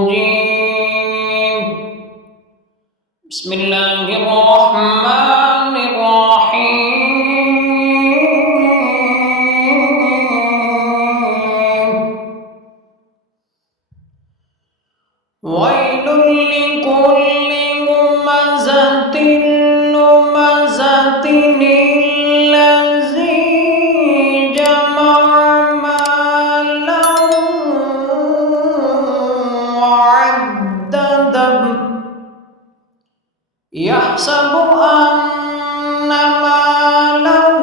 الرجيم بسم الله الرحمن الرحيم ويل لكل همزة لمزة الذي جمع مالا وعدده يحسب أن ماله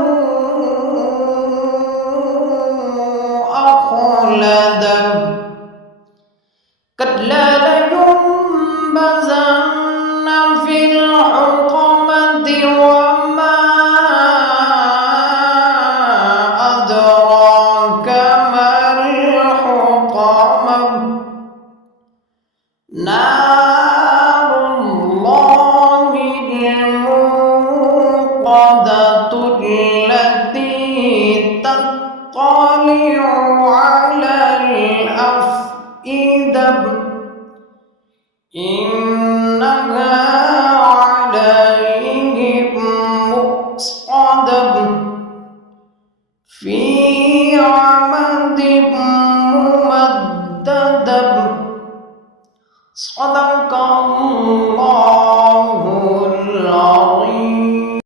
أخلده كلا لينبذن في الحطمة وما أدراك ما الحطمة نار الله الموقدة التي تطلع على